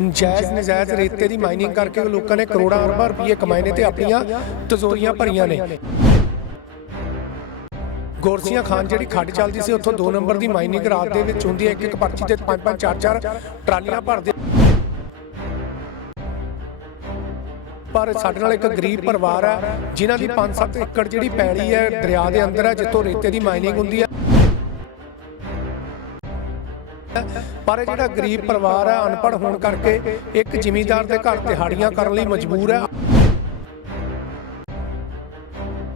ਜਾਇਜ਼ ਨਜਾਇਜ਼ ਰੇਤੇ ਦੀ ਮਾਈਨਿੰਗ ਕਰਕੇ ਲੋਕਾਂ ਨੇ ਕਰੋੜਾਂ ਅਰਬਾਂ ਰੁਪਏ ਕਮਾਏ ਨੇ ਤੇ ਆਪਣੀਆਂ ਤਜ਼ੋਰੀਆਂ ਭਰੀਆਂ ਨੇ। ਗੋਰਸੀਆਂ ਖਾਨ ਜਿਹੜੀ ਖੱਡ ਚੱਲਦੀ ਸੀ, ਉੱਥੋਂ 2 ਨੰਬਰ ਦੀ ਮਾਈਨਿੰਗ ਰਾਤ ਦੇ ਵਿੱਚ ਹੁੰਦੀ ਹੈ। ਇੱਕ ਇੱਕ ਪਰਚੀ ਤੇ 5 5 4 4 ਟਰਾਲੀਆਂ ਭਰਦੇ। ਪਰ ਸਾਡੇ ਨਾਲ ਇੱਕ ਗਰੀਬ ਪਰਿਵਾਰ ਹੈ, ਜਿਨ੍ਹਾਂ ਦੀ 5-7 ਏਕੜ ਜਿਹੜੀ ਪੈਲੀ ਹੈ ਦਰਿਆ ਦੇ ਅੰਦਰ ਹੈ, ਜਿੱਥੋਂ ਰੇਤੇ ਦੀ ਮਾਈਨਿੰਗ ਹੁੰਦੀ ਹੈ। ਪਰ ਇਹ ਜਿਹੜਾ ਗਰੀਬ ਪਰਿਵਾਰ ਹੈ ਅਨਪੜ੍ਹ ਹੋਣ ਕਰਕੇ ਇੱਕ ਜ਼ਿਮੀਂਦਾਰ ਦੇ ਘਰ ਦਿਹਾੜੀਆਂ ਕਰਨ ਲਈ ਮਜਬੂਰ ਹੈ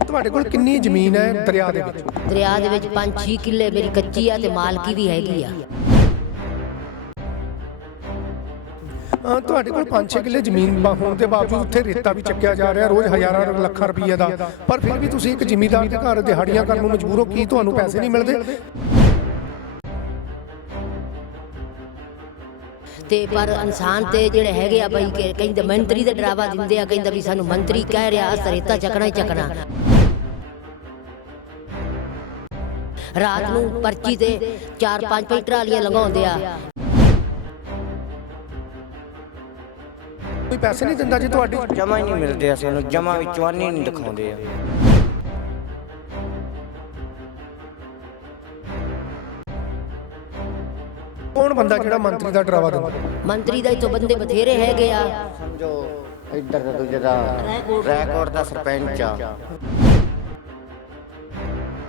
ਤੁਹਾਡੇ ਕੋਲ ਕਿੰਨੀ ਜ਼ਮੀਨ ਹੈ ਦਰਿਆ ਦੇ ਵਿੱਚ? ਦਰਿਆ ਦੇ ਵਿੱਚ 5-6 ਕਿੱਲੇ ਮੇਰੀ ਕੱਚੀ ਆ ਤੇ ਮਾਲਕੀ ਵੀ ਹੈਗੀ ਆ। ਅਹ ਤੁਹਾਡੇ ਕੋਲ 5-6 ਕਿੱਲੇ ਜ਼ਮੀਨ ਬਾ- ਹੋਣ ਦੇ ਬਾਵਜੂਦ ਉੱਥੇ ਰੇਤਾ ਵੀ ਚੱਕਿਆ ਜਾ ਰਿਹਾ ਰੋਜ਼ ਹਜ਼ਾਰਾਂ ਲੱਖਾਂ ਰੁਪਏ ਦਾ। ਪਰ ਫਿਰ ਵੀ ਤੁਸੀਂ ਇੱਕ ਜ਼ਿਮੀਂਦਾਰ ਦੇ ਘਰ ਦਿਹਾੜੀਆਂ ਕਰਨ ਨੂੰ ਮਜਬੂਰ ਹੋ ਕੀ ਤੁਹਾਨੂੰ ਪੈਸੇ ਨਹੀਂ ਮਿਲਦੇ? ਤੇ ਪਰ ਇਨਸਾਨ ਤੇ ਜਿਹੜੇ ਹੈਗੇ ਆ ਬਈ ਕਿ ਕਹਿੰਦੇ ਮੰਤਰੀ ਦਾ ਡਰਾਵਾ ਦਿੰਦੇ ਆ ਕਹਿੰਦਾ ਵੀ ਸਾਨੂੰ ਮੰਤਰੀ ਕਹਿ ਰਿਹਾ ਅਸ ਰੇਤਾ ਚੱਕਣਾ ਹੀ ਚੱਕਣਾ। ਰਾਤ ਨੂੰ ਪਰਚੀ ਤੇ 4-5 ਪੰਜ ਟਰਾਲੀਆਂ ਲਗਾਉਂਦੇ ਆ। ਕੋਈ ਪੈਸੇ ਨਹੀਂ ਦਿੰਦਾ ਜੀ ਤੁਹਾਡੀ? ਜਮਾ ਹੀ ਨਹੀਂ ਮਿਲਦੇ ਆ ਸਾਨੂੰ ਜਮਾ ਵੀ ਚਵਾਨੀ ਨਹੀਂ ਦਿਖਾਉਂਦੇ ਆ। ਕੌਣ ਬੰਦਾ ਜਿਹੜਾ ਮੰਤਰੀ ਦਾ ਡਰਾਵਾ ਦਿੰਦਾ? ਮੰਤਰੀ ਦਾ ਇੱਥੋਂ ਬੰਦੇ ਬਥੇਰੇ ਹੈਗੇ ਆ। ਸਮਝੋ ਇੱਧਰ ਦਾ ਦੂਜੇ ਦਾ ਰੈਕੋਰਡ ਦਾ ਸਰਪੰਚ ਆ।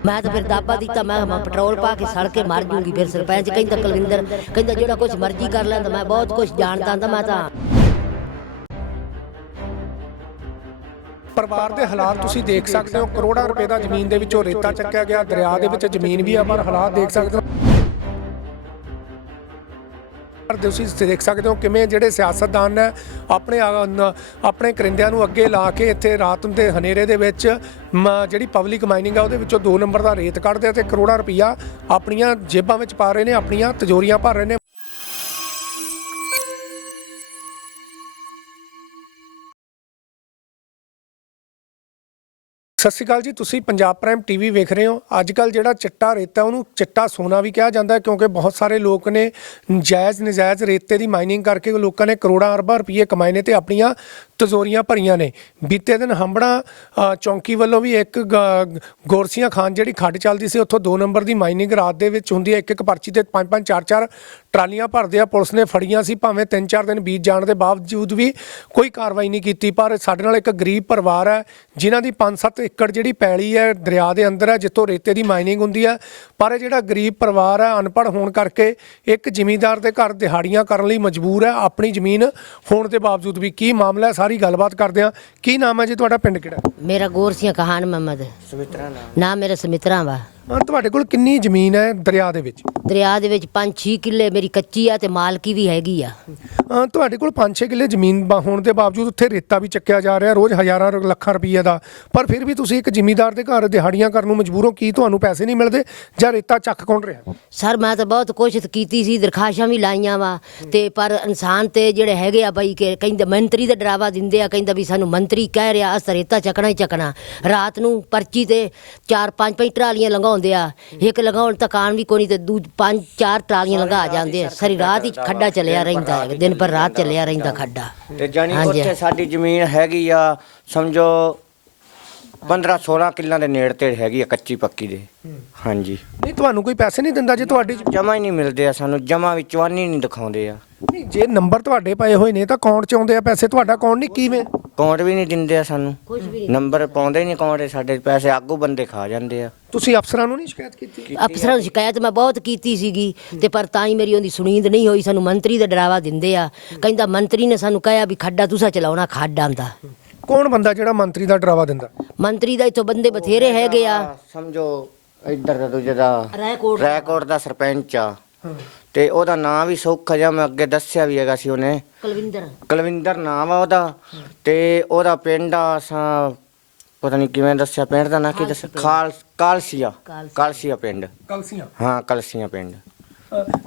ਮੈਂ ਤਾਂ ਫਿਰ ਦਾਬਾ ਦਿੱਤਾ ਮੈਂ ਮੈਂ ਪੈਟਰੋਲ ਪਾ ਕੇ ਸੜ ਕੇ ਮਰ ਜੂੰਗੀ ਫਿਰ ਸਰਪੰਚ ਕਹਿੰਦਾ ਕੁਲਵਿੰਦਰ ਕਹਿੰਦਾ ਜਿਹੜਾ ਕੁਝ ਮਰਜ਼ੀ ਕਰ ਲੈਂਦਾ ਮੈਂ ਬਹੁਤ ਕੁਝ ਜਾਣਦਾ ਹੁੰਦਾ ਮੈਂ ਤਾਂ ਪਰਿਵਾਰ ਦੇ ਹਾਲਾਤ ਤੁਸੀਂ ਦੇਖ ਸਕਦੇ ਹੋ ਕਰੋੜਾਂ ਰੁਪਏ ਦਾ ਜ਼ਮੀਨ ਦੇ ਵਿੱਚੋਂ ਰੇਤਾ ਚੱਕਿਆ ਗਿਆ ਦਰਿਆ ਦੇ ਵਿੱਚ ਜ਼ਮੀਨ ਵੀ ਆ ਪਰ ਹਾਲਾਤ ਦੇਖ ਸਕਦੇ ਹੋ। ਪਰ ਤੁਸੀਂ ਦੇਖ ਸਕਦੇ ਹੋ ਕਿਵੇਂ ਜਿਹੜੇ ਸਿਆਸਤਦਾਨ ਨੇ, ਆਪਣੇ ਆਪਣੇ ਕਰਿੰਦਿਆਂ ਨੂੰ ਅੱਗੇ ਲਾ ਕੇ ਇੱਥੇ ਰਾਤ ਦੇ ਹਨੇਰੇ ਦੇ ਵਿੱਚ ਮ- ਜਿਹੜੀ ਪਬਲਿਕ ਮਾਈਨਿੰਗ ਆ ਉਹਦੇ ਵਿੱਚੋਂ 2 ਨੰਬਰ ਦਾ ਰੇਤ ਕੱਢਦੇ ਆ ਤੇ ਕਰੋੜਾਂ ਰੁਪਈਆ ਆਪਣੀਆਂ ਜੇਬਾਂ ਵਿੱਚ ਪਾ ਰਹੇ ਨੇ, ਆਪਣੀਆਂ ਤਜੋਰੀਆਂ ਭਰ ਰਹੇ ਨੇ। ਸਤਿ ਸ਼੍ਰੀ ਅਕਾਲ ਜੀ, ਤੁਸੀਂ ਪੰਜਾਬ ਪ੍ਰਾਈਮ ਟੀਵੀ ਵੇਖ ਰਹੇ ਹੋ। ਅੱਜ ਕੱਲ ਜਿਹੜਾ ਚਿੱਟਾ ਰੇਤਾ, ਉਹਨੂੰ ਚਿੱਟਾ ਸੋਨਾ ਵੀ ਕਿਹਾ ਜਾਂਦਾ ਹੈ, ਕਿਉਂਕਿ ਬਹੁਤ ਸਾਰੇ ਲੋਕ ਨੇ ਜਾਇਜ਼, ਨਜਾਇਜ਼ ਰੇਤੇ ਦੀ ਮਾਈਨਿੰਗ ਕਰਕੇ ਲੋਕਾਂ ਨੇ ਕਰੋੜਾਂ ਅਰਬਾਂ ਰੁਪਏ ਕਮਾਏ ਨੇ ਤੇ ਆਪਣੀਆਂ ਤਜ਼ੋਰੀਆਂ ਭਰੀਆਂ ਨੇ। ਬੀਤੇ ਦਿਨ ਹੰਬੜਾ ਚੌਂਕੀ ਵੱਲੋਂ ਵੀ ਇੱਕ ਗੋਰਸੀਆਂ ਖਾਨ ਜਿਹੜੀ ਖੱਡ ਚੱਲਦੀ ਸੀ, ਉੱਥੋਂ 2 ਨੰਬਰ ਦੀ ਮਾਈਨਿੰਗ ਰਾਤ ਦੇ ਵਿੱਚ ਹੁੰਦੀ ਹੈ ਇੱਕ ਇੱਕ ਪਰਚੀ ਤੇ 5 5 4 4 ਟਰਾਲੀਆਂ ਭਰਦੇ ਆ ਪੁਲਿਸ ਨੇ ਫੜੀਆਂ ਸੀ ਭਾਵੇਂ 3-4 ਦਿਨ ਬੀਤ ਜਾਣ ਦੇ ਬਾਵਜੂਦ ਵੀ ਕੋਈ ਕਾਰਵਾਈ ਨਹੀਂ ਕੀਤੀ ਪਰ ਸਾਡੇ ਨਾਲ ਇੱਕ ਗਰੀਬ ਪਰਿਵਾਰ ਹੈ ਜਿਨ੍ਹਾਂ ਦੀ 5-7 ਏਕੜ ਜਿਹੜੀ ਪੈਲੀ ਹੈ ਦਰਿਆ ਦੇ ਅੰਦਰ ਹੈ ਜਿੱਥੋਂ ਰੇਤੇ ਦੀ ਮਾਈਨਿੰਗ ਹੁੰਦੀ ਹੈ ਪਰ ਇਹ ਜਿਹੜਾ ਗਰੀਬ ਪਰਿਵਾਰ ਹੈ ਅਨਪੜ੍ਹ ਹੋਣ ਕਰਕੇ ਇੱਕ ਜ਼ਿਮੀਂਦਾਰ ਦੇ ਘਰ ਦਿਹਾੜੀਆਂ ਕਰਨ ਲਈ ਮਜਬੂਰ ਹੈ ਆਪਣੀ ਜ਼ਮੀਨ ਹੋਣ ਦੇ ਬਾਵਜੂਦ ਵੀ ਕੀ ਮਾਮਲਾ ਹੈ ਸਾਰੀ ਗੱਲਬਾਤ ਕਰਦੇ ਹਾਂ। ਕੀ ਨਾਮ ਹੈ ਜੀ ਤੁਹਾਡਾ ਪਿੰਡ ਕਿਹੜਾ? ਮੇਰਾ ਗੋਰਸੀਆਂ ਕਹਾਨ ਮੁਹੰਮਦ। ਸੁਮਿਤਰਾ ਨਾਮ। ਨਾ ਮੇਰਾ ਸਮਿਤਰਾ ਵਾ। ਅਹ ਤੁਹਾਡੇ ਕੋਲ ਕਿੰਨੀ ਜ਼ਮੀਨ ਹੈ ਦਰਿਆ ਦੇ ਵਿੱਚ? ਦਰਿਆ ਦੇ ਵਿੱਚ 5-6 ਕਿੱਲੇ ਮੇਰੀ ਕੱਚੀ ਆ ਤੇ ਮਾਲਕੀ ਵੀ ਹੈਗੀ ਆ। ਅਹ ਤੁਹਾਡੇ ਕੋਲ 5-6 ਕਿੱਲੇ ਜ਼ਮੀਨ ਬਾ- ਹੋਣ ਦੇ ਬਾਵਜੂਦ ਉੱਥੇ ਰੇਤਾ ਵੀ ਚੱਕਿਆ ਜਾ ਰਿਹਾ, ਰੋਜ਼ ਹਜ਼ਾਰਾਂ ਰ- ਲੱਖਾਂ ਰੁਪਏ ਦਾ। ਪਰ ਫਿਰ ਵੀ ਤੁਸੀਂ ਇੱਕ ਜ਼ਿਮੀਂਦਾਰ ਦੇ ਘਰ ਦਿਹਾੜੀਆਂ ਕਰਨ ਨੂੰ ਮਜਬੂਰ ਹੋ, ਕੀ ਤੁਹਾਨੂੰ ਪੈਸੇ ਨਹੀਂ ਮਿਲਦੇ? ਜਾਂ ਰੇਤਾ ਚੱਕ ਕੌਣ ਰਿਹਾ? ਸਰ, ਮੈਂ ਤਾਂ ਬਹੁਤ ਕੋਸ਼ਿਸ਼ ਕੀਤੀ ਸੀ, ਦਰਖਾਸ਼ਾਂ ਵੀ ਲਾਈਆਂ ਵਾ। ਤੇ ਪਰ ਇਨਸਾਨ ਤੇ ਜਿਹੜੇ ਹੈਗੇ ਆ ਬਈ ਕਿ ਕਹਿੰਦੇ ਮੰਤਰੀ ਦਾ ਡਰਾਵਾ ਦਿੰਦੇ ਆ, ਕਹਿੰਦਾ ਵੀ ਸਾਨੂੰ ਮੰਤਰੀ ਕਹਿ ਰਿਹਾ, ਅਸ ਰੇਤਾ ਚੱਕਣਾ ਹੀ ਚੱਕਣਾ। ਰਾਤ ਨੂੰ ਪਰਚੀ ਤੇ 4-5 ਪੰਜ ਟਰਾਲੀਆਂ ਲੰਘਾਉਂਦੇ ਆ। ਇੱਕ ਲਗਾਉਣ ਤੱਕ ਕਾਨ ਵੀ ਕੋਈ ਤੇ ਦੂ ਪੰਜ ਚਾਰ ਟਰਾਲੀਆਂ ਲੰਘਾ ਜਾਂਦੇ ਆ। ਸਾਰੀ ਰਾਤ ਹੀ ਖੱਡਾ ਚੱਲਿਆ ਰਹਿੰਦਾ ਹੈ, ਦਿਨ ਪਰ ਰਾਤ ਚੱਲਿਆ ਰਹਿੰਦਾ ਖੱਡਾ ਤੇ ਜਾਨੀ ਹਾਂਜੀ। ਉੱਥੇ ਸਾਡੀ ਜ਼ਮੀਨ ਹੈਗੀ ਆ ਸਮਝੋ 15 16 ਕਿੱਲਾਂ ਦੇ ਨੇੜੇ ਤੇ ਹੈਗੀ ਆ ਕੱਚੀ ਪੱਕੀ ਦੇ। ਹਾਂਜੀ। ਨਹੀਂ ਤੁਹਾਨੂੰ ਕੋਈ ਪੈਸੇ ਨਹੀਂ ਦਿੰਦਾ ਜੇ ਤੁਹਾਡੀ ਜਮਾ ਹੀ ਨਹੀਂ ਮਿਲਦੇ ਆ ਸਾਨੂੰ ਜਮਾ ਵੀ ਚਵਾਨੀ ਨਹੀਂ ਦਿਖਾਉਂਦੇ ਆ। ਨਹੀਂ ਜੇ ਨੰਬਰ ਤੁਹਾਡੇ ਪਏ ਹੋਏ ਨੇ ਤਾਂ ਅਕਾਊਂਟ 'ਚ ਆਉਂਦੇ ਆ ਪੈਸੇ? ਤੁਹਾਡਾ ਅਕਾਊਂਟ ਨਹੀਂ ਕਿਵੇਂ? ਅਕਾਊਂਟ ਵੀ ਨਹੀਂ ਦਿੰਦੇ ਆ ਸਾਨੂੰ। ਨੰਬਰ ਪਾਉਂਦੇ ਨਹੀਂ ਅਕਾਊਂਟ 'ਚ ਸਾਡੇ ਪੈਸੇ ਆਗੂ ਬੰਦੇ ਖਾ ਜਾਂਦੇ ਆ। ਤੁਸੀਂ ਅਫਸਰਾਂ ਨੂੰ ਨਹੀਂ ਸ਼ਿਕਾਇਤ ਕੀਤੀ? ਅਫਸਰਾਂ ਨੂੰ ਸ਼ਿਕਾਇਤ ਮੈਂ ਬਹੁਤ ਕੀਤੀ ਸੀਗੀ ਤੇ ਪਰ ਤਾਂ ਹੀ ਮੇਰੀ ਉਹਦੀ ਸੁਣੀਂਦ ਨਹੀਂ ਹੋਈ ਸਾਨੂੰ ਮੰਤਰੀ ਦਾ ਡਰਾਵਾ ਦਿੰਦੇ ਆ। ਕਹਿੰਦਾ ਮੰਤਰੀ ਨੇ ਸਾਨੂੰ ਕਹਿਆ ਵੀ ਖੱਡਾ ਤੁਸੀਂ ਚਲਾਉਣਾ ਖੱਡ ਆਂਦਾ ਕੌਣ ਬੰਦਾ ਜਿਹੜਾ ਮੰਤਰੀ ਦਾ ਡਰਾਵਾ ਦਿੰਦਾ? ਮੰਤਰੀ ਦਾ ਇੱਥੋਂ ਬੰਦੇ ਬਥੇਰੇ ਹੈਗੇ ਆ। ਸਮਝੋ ਇੱਧਰ ਦਾ ਦੂਜੇ ਦਾ। ਰੈਕੋਰਡ ਰੈਕੋਰਡ ਦਾ ਸਰਪੰਚ ਆ। ਤੇ ਉਹਦਾ ਨਾਂ ਵੀ ਸੌਖਾ ਜਿਹਾ ਮੈਂ ਅੱਗੇ ਦੱਸਿਆ ਵੀ ਹੈਗਾ ਸੀ ਉਹਨੇ। ਕੁਲਵਿੰਦਰ। ਕੁਲਵਿੰਦਰ ਨਾਮ ਆ ਉਹਦਾ। ਤੇ ਉਹਦਾ ਪਿੰਡ ਆ ਅਸਾਂ ਪਤਾ ਨਹੀਂ ਕਿਵੇਂ ਦੱਸਿਆ ਪਿੰਡ ਦਾ ਨਾਂ ਕੀ ਦੱਸਿਆ? ਖਾਲ ਕਾਲਸੀਆ। ਕਾਲਸੀਆ। ਕਾਲਸੀਆ ਪਿੰਡ। ਕਲਸੀਆਂ। ਹਾਂ ਕਲਸੀਆ ਪਿੰਡ।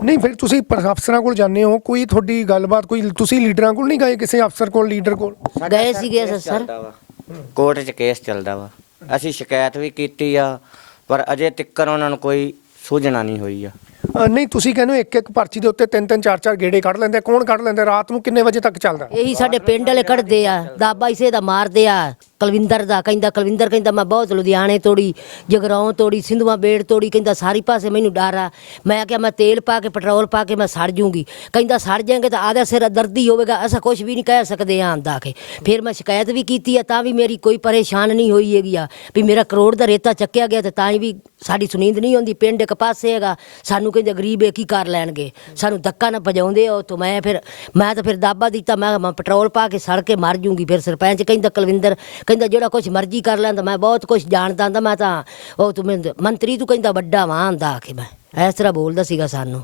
ਨਹੀਂ ਫਿਰ ਤੁਸੀਂ ਪਰ- ਅਫਸਰਾਂ ਕੋਲ ਜਾਂਦੇ ਹੋ ਕੋਈ ਤੁਹਾਡੀ ਗੱਲਬਾਤ ਕੋਈ ਤੁਸੀਂ ਲੀਡਰਾਂ ਕੋਲ ਨਹੀਂ ਗਏ ਕਿਸੇ ਅਫਸਰ ਕੋਲ ਲੀਡਰ ਕੋਲ? ਗਏ ਸੀਗੇ ਸਰ। ਚੱਲਦਾ ਵਾ। ਕੋਰਟ 'ਚ ਕੇਸ ਚੱਲਦਾ ਵਾ। ਅਸੀਂ ਸ਼ਿਕਾਇਤ ਵੀ ਕੀਤੀ ਆ ਪਰ ਅਜੇ ਤੱਕ ਉਹਨਾਂ ਨੂੰ ਕੋਈ ਸੂਝਣਾ ਨਹੀਂ ਹੋਈ ਆ। ਅ, ਨਹੀਂ ਤੁਸੀਂ ਕਹਿੰਦੇ ਹੋ ਇੱਕ ਇੱਕ ਪਰਚੀ ਦੇ ਉੱਤੇ ਤਿੰਨ ਤਿੰਨ ਚਾਰ ਚਾਰ ਗੇੜੇ ਕੱਢ ਲੈਂਦੇ ਆ। ਕੌਣ ਕੱਢ ਲੈਂਦੇ? ਰਾਤ ਨੂੰ ਕਿੰਨੇ ਵਜੇ ਤੱਕ ਚੱਲਦਾ? ਇਹੀ ਸਾਡੇ ਪਿੰਡ ਵਾਲੇ ਕੱਢਦੇ ਆ। ਦਾਬਾ ਇਸੇ ਦਾ ਮਾਰਦੇ ਆ। ਕੁਲਵਿੰਦਰ ਦਾ, ਕਹਿੰਦਾ, ਕੁਲਵਿੰਦਰ, ਕਹਿੰਦਾ, ਮੈਂ ਬਹੁਤ ਲੁਧਿਆਣੇ ਤੋੜੀ, ਜਗਰਾਉਂ ਤੋੜੀ, ਸਿੰਧੂਆਂ ਬੇੜ ਤੋੜੀ, ਕਹਿੰਦਾ, ਸਾਰੀ ਪਾਸੇ ਮੈਨੂੰ ਡਰ ਆ। ਮੈਂ ਕਿਹਾ, ਮੈਂ ਤੇਲ ਪਾ ਕੇ, ਪੈਟਰੋਲ ਪਾ ਕੇ, ਮੈਂ ਸੜ ਜੂੰਗੀ। ਕਹਿੰਦਾ, ਸੜ ਜਾਏਂਗੇ ਤਾਂ ਆਦਾ ਸਿਰ ਦਰਦੀ ਹੋਵੇਗਾ, ਅਸਾਂ ਕੁਝ ਵੀ ਨਹੀਂ ਕਹਿ ਸਕਦੇ ਆਂ ਆਂਦਾ ਕੇ। ਫਿਰ ਮੈਂ ਸ਼ਿਕਾਇਤ ਵੀ ਕੀਤੀ ਆ, ਤਾਂ ਵੀ ਮੇਰੀ ਕੋਈ ਪਰੇਸ਼ਾਨ ਨਹੀਂ ਹੋਈ ਹੈਗੀ ਆ, ਵੀ ਮੇਰਾ ਕਰੋੜ ਦਾ ਰੇਤਾ ਚੱਕਿਆ ਗਿਆ ਤੇ ਤਾਂ ਹੀ ਵੀ ਸਾਡੀ ਸੁਨੀਂਦ ਨਹੀਂ ਹੁੰਦੀ ਪਿੰਡ ਇੱਕ ਪਾਸੇ ਹੈਗਾ, ਸਾਨੂੰ ਕਹਿੰਦੇ ਗਰੀਬ ਇਹ ਕੀ ਕਰ ਲੈਣਗੇ। ਸਾਨੂੰ ਧੱਕਾ ਨਾ ਭਜਾਉਂਦੇ ਹੋ ਤੋਂ ਮੈਂ ਫਿਰ, ਮੈਂ ਤਾਂ ਫਿਰ ਦਾਬਾ ਦਿੱਤਾ, ਮੈਂ ਮੈਂ ਪੈਟਰੋਲ ਪਾ ਕੇ ਸੜ ਕੇ ਮਰ ਜੂੰਗੀ। ਫਿਰ ਸਰਪੰਚ ਕਹਿੰਦਾ, ਕੁਲਵਿੰਦਰ ਕਹਿੰਦਾ ਜਿਹੜਾ ਕੁਝ ਮਰਜ਼ੀ ਕਰ ਲੈਂਦਾ, ਮੈਂ ਬਹੁਤ ਕੁਝ ਜਾਣਦਾ ਹੁੰਦਾ, ਮੈਂ ਤਾਂ ਉਹ ਤੂੰ ਮੈਨੂੰ ਮੰਤਰੀ ਤੂੰ ਕਹਿੰਦਾ ਵੱਡਾ ਵਾਂ, ਆਂਦਾ ਆ ਕੇ ਮੈਂ। ਇਸ ਤਰ੍ਹਾਂ ਬੋਲਦਾ ਸੀਗਾ ਸਾਨੂੰ।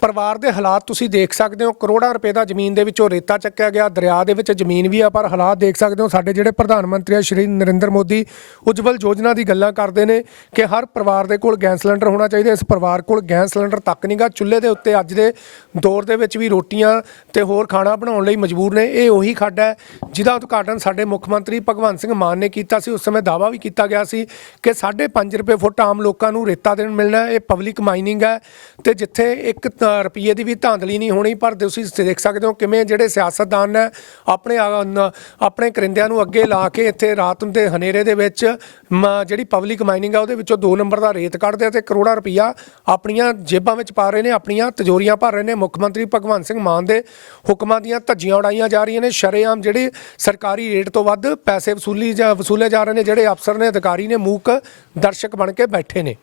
ਪਰਿਵਾਰ ਦੇ ਹਾਲਾਤ ਤੁਸੀਂ ਦੇਖ ਸਕਦੇ ਹੋ, ਕਰੋੜਾਂ ਰੁਪਏ ਦਾ ਜ਼ਮੀਨ ਦੇ ਵਿੱਚੋਂ ਰੇਤਾ ਚੱਕਿਆ ਗਿਆ, ਦਰਿਆ ਦੇ ਵਿੱਚ ਜ਼ਮੀਨ ਵੀ ਆ, ਪਰ ਹਾਲਾਤ ਦੇਖ ਸਕਦੇ ਹੋ, ਸਾਡੇ ਜਿਹੜੇ ਪ੍ਰਧਾਨ ਮੰਤਰੀ ਆ, ਸ਼੍ਰੀ ਨਰਿੰਦਰ ਮੋਦੀ, ਉਜਵਲ ਯੋਜਨਾ ਦੀ ਗੱਲਾਂ ਕਰਦੇ ਨੇ ਕਿ ਹਰ ਪਰਿਵਾਰ ਦੇ ਕੋਲ ਗੈਸ ਸਿਲੰਡਰ ਹੋਣਾ ਚਾਹੀਦਾ, ਇਸ ਪਰਿਵਾਰ ਕੋਲ ਗੈਸ ਸਿਲੰਡਰ ਤੱਕ ਨਹੀਂਗਾ ਚੁੱਲ੍ਹੇ ਦੇ ਉੱਤੇ ਅੱਜ ਦੇ ਦੌਰ ਦੇ ਵਿੱਚ ਵੀ ਰੋਟੀਆਂ ਤੇ ਹੋਰ ਖਾਣਾ ਬਣਾਉਣ ਲਈ ਮਜਬੂਰ ਨੇ, ਇਹ ਉਹੀ ਖੱਡ ਹੈ ਜਿਹਦਾ ਉਦਘਾਟਨ ਸਾਡੇ ਮੁੱਖ ਮੰਤਰੀ ਭਗਵੰਤ ਸਿੰਘ ਮਾਨ ਨੇ ਕੀਤਾ ਸੀ, ਉਸ ਸਮੇਂ ਦਾਅਵਾ ਵੀ ਕੀਤਾ ਗਿਆ ਸੀ ਕਿ 5.5 ਰੁਪਏ ਫੁੱਟ ਆਮ ਲੋਕਾਂ ਨੂੰ ਰੇਤਾ ਦੇਣ ਮਿਲਣਾ, ਇਹ ਪਬਲਿਕ ਮਾਈਨਿੰਗ ਹੈ ਤੇ ਜਿੱਥੇ ਇੱਕ ਤ- ਰੁਪਈਏ ਦੀ ਵੀ ਧਾਂਦਲੀ ਨਹੀਂ ਹੋਣੀ, ਪਰ ਤੁਸੀਂ ਦੇਖ ਸਕਦੇ ਹੋ ਕਿਵੇਂ ਜਿਹੜੇ ਸਿਆਸਤਦਾਨ ਨੇ, ਆਪਣੇ ਆਪਣੇ ਕਰਿੰਦਿਆਂ ਨੂੰ ਅੱਗੇ ਲਾ ਕੇ ਇੱਥੇ ਰਾਤ ਦੇ ਹਨੇਰੇ ਦੇ ਵਿੱਚ ਮ- ਜਿਹੜੀ ਪਬਲਿਕ ਮਾਈਨਿੰਗ ਆ, ਉਹਦੇ ਵਿੱਚੋਂ 2 ਨੰਬਰ ਦਾ ਰੇਤ ਕੱਢਦੇ ਆ ਤੇ ਕਰੋੜਾਂ ਰੁਪਈਆ ਆਪਣੀਆਂ ਜੇਬਾਂ ਵਿੱਚ ਪਾ ਰਹੇ ਨੇ, ਆਪਣੀਆਂ ਤਜੋਰੀਆਂ ਭਰ ਰਹੇ ਨੇ। ਮੁੱਖ ਮੰਤਰੀ ਭਗਵੰਤ ਸਿੰਘ ਮਾਨ ਦੇ ਹੁਕਮਾਂ ਦੀਆਂ ਧੱਜੀਆਂ ਉਡਾਈਆਂ ਜਾ ਰਹੀਆਂ ਨੇ। ਸ਼ਰੇਆਮ ਜਿਹੜੇ ਸਰਕਾਰੀ ਰੇਟ ਤੋਂ ਵੱਧ ਪੈਸੇ ਵਸੂਲੀ ਜਾ, ਵਸੂਲੇ ਜਾ ਰਹੇ ਨੇ, ਜਿਹੜੇ ਅਫਸਰ ਨੇ, ਅਧਿਕਾਰੀ ਨੇ, ਮੂਕ ਦਰਸ਼ਕ ਬਣ ਕੇ ਬੈਠੇ ਨੇ।